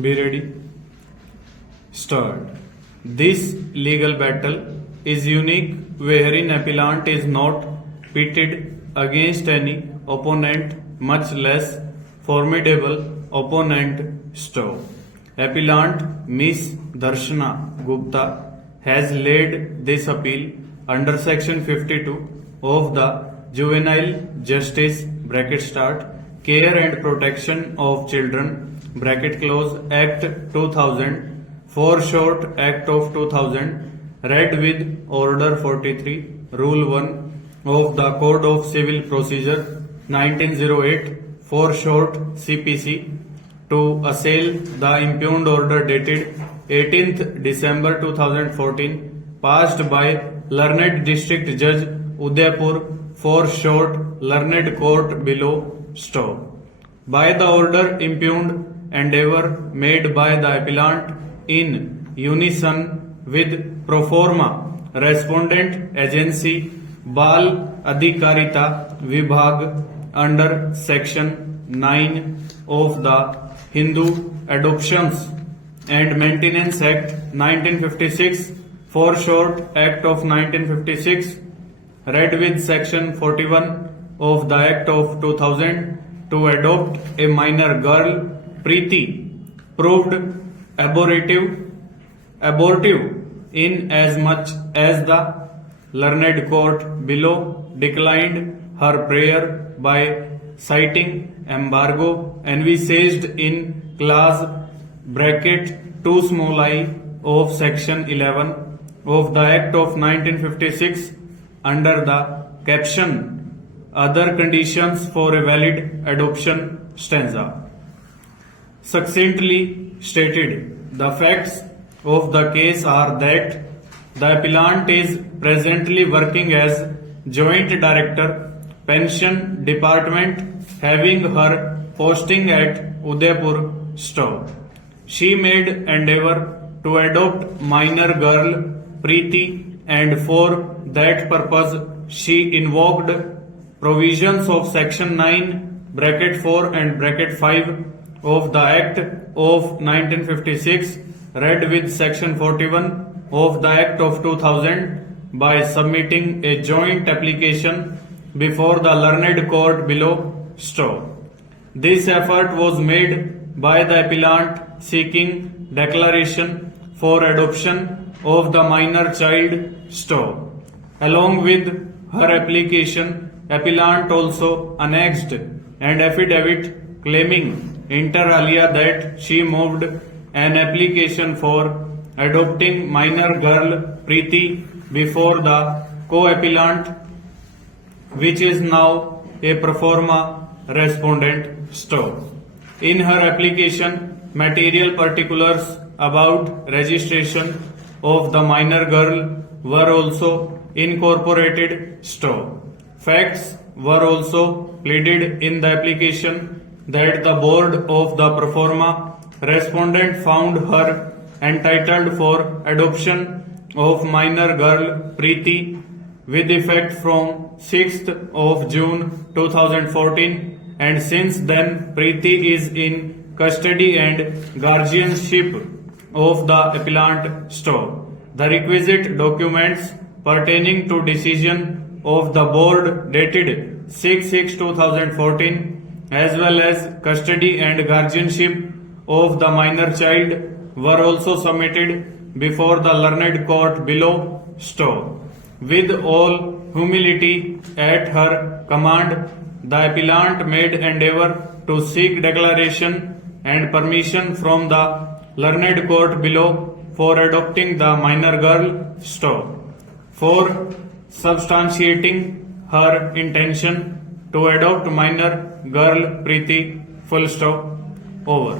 Be ready. Start. This legal battle is unique wherein appellant is not pitted against any opponent, much less formidable opponent stove. Appellant Miss Darshana Gupta has laid this appeal under section 52 of the Juvenile Justice Care and Protection of Children Act 2000 for short Act of 2000 read with Order 43 Rule 1 of the Code of Civil Procedure 1908 for short CPC to assail the impugned order dated 18th December 2014 passed by Learned District Judge Udaipur for short Learned Court below stove. By the order impugned endeavor made by the appellant in unison with pro forma respondent agency Bal Adhikarita Vibhag under section 9 of the Hindu Adoptions and Maintenance Act 1956 for short Act of 1956 read with section 41 of the Act of 2000 to adopt a minor girl Preeti proved abortive in as much as the learned court below declined her prayer by citing embargo envisaged in clause bracket 2 small I of section 11 of the Act of 1956 under the caption Other Conditions for a Valid Adoption stanza. Succinctly stated, the facts of the case are that the appellant is presently working as Joint Director, Pension Department, having her posting at Udaipur stove. She made endeavor to adopt minor girl Preeti and for that purpose she invoked provisions of section 9 bracket 4 and bracket 5 of the Act of 1956 read with section 41 of the Act of 2000 by submitting a joint application before the learned court below stove. This effort was made by the appellant seeking declaration for adoption of the minor child stove. Along with her application, appellant also annexed an affidavit claiming inter alia that she moved an application for adopting minor girl Preeti before the co-appellant, which is now a pro forma respondent stove. In her application, material particulars about registration of the minor girl were also incorporated stove. Facts were also pleaded in the application that the board of the pro forma respondent found her entitled for adoption of minor girl Preeti with effect from 6th of June 2014 and since then Preeti is in custody and guardianship of the appellant stove. The requisite documents pertaining to decision of the board dated 6/6/2014 as well as custody and guardianship of the minor child were also submitted before the learned court below stove. With all humility at her command, the appellant made endeavor to seek declaration and permission from the learned court below for adopting the minor girl stove. For substantiating her intention to adopt minor girl Preeti full stop over.